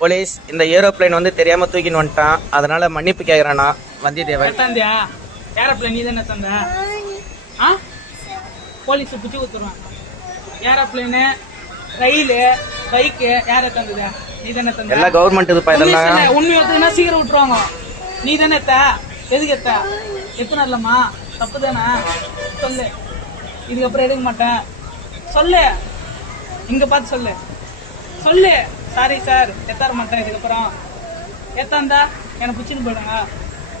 Police இந்த aeroplane வந்து தெரியாம தூக்கின்னு வந்துட்டான், அதனால மன்னிப்பு கேக்குறானா வந்தியத்தேவன். தந்தியா ஏரோப்ளேன் நீ தானே தந்த? போலீஸ் பிடிச்சி கொடுத்துருவான். ஏரோப்ளேனு, ரயிலு, பைக்கு யார தந்ததா? நீ தானே தந்த. எல்லாம் கவர்மெண்ட் இதுப்பா இதெல்லாம். உண்மை ஒத்துக்குன்னா சீக்கிரம் விட்டுருவாங்க. நீ தானே எத்த? எதுக்கு எத்த? எத்தனை இல்லம்மா தப்பு தானே? சொல்லு. இதுக்கப்புறம் எடுக்க மாட்டேன் சொல்லு. இங்க பார்த்து சொல்லு. சொல்லு சாரி சார் எத்தார மாட்டேன் இதுக்கப்புறம். எத்தாந்தா எனக்கு பிடிச்சின்னு போயிடுங்க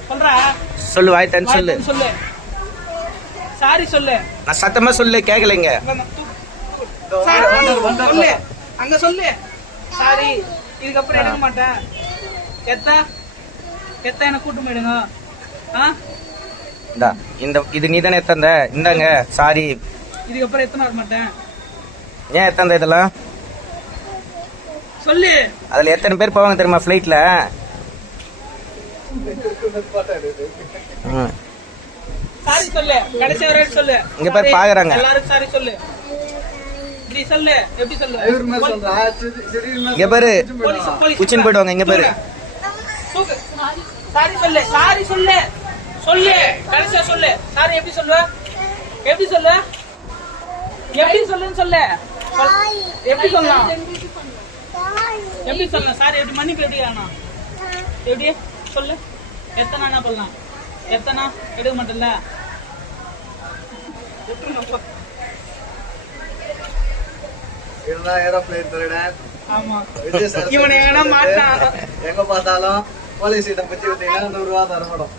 சொல்றா. சொல்லு, வாய் தந்து சொல்லு. சொல்லு சாரி சொல்லு. நான் சத்தமா சொல்லு, கேக்கலைங்க. சொல்லு அங்க சொல்லு சாரி இதுக்கப்புறம் எடுக்க மாட்டேன். எத்தா எத்தா எனக்கு கூட்டு போயிடுங்க. இந்த இது நீ தானே எத்தந்த? இந்தாங்க சாரி. இதுக்கப்புறம் எத்தனை வர மாட்டேன். ஏன் எத்தந்த இதெல்லாம் சொல்லு. அதுல எத்தனை பேர் போவாங்க தெரியுமா பிளைட்ல? சாரி சொல்லு. கடைசி வரை சொல்லு. இங்க பேர் பாக்குறாங்க எல்லாரும் சாரி சொல்லு. இப்படி சொல்லு. எப்படி சொல்லு? இங்க பேரு குச்சின் போயிடுவாங்க. இங்க பேரு சாரி சொல்லு. சாரி சொல்லு. சொல்லு கடைசியா சொல்லு. சாரி எப்படி சொல்லு? எப்படி சொல்லு? எப்படி சொல்லுன்னு சொல்லு. எப்படி சொல்லலாம்? எப்படி சொல்லலாம்? சாரி எப்படி மன்னிப்பு எப்படி வேணும்? எப்படி சொல்லு. எத்தனை என்ன பண்ணலாம்? எத்தனை எடுக்க மாட்டேன்ல? ஏரோப்ளேன் திருடன். ஆமா இவனை எங்கன்னா மாட்டான். எங்க பார்த்தாலும் போலீஸ் கிட்ட பிடிச்சி விட்டீங்கன்னா 100 ரூபா தரப்படும்.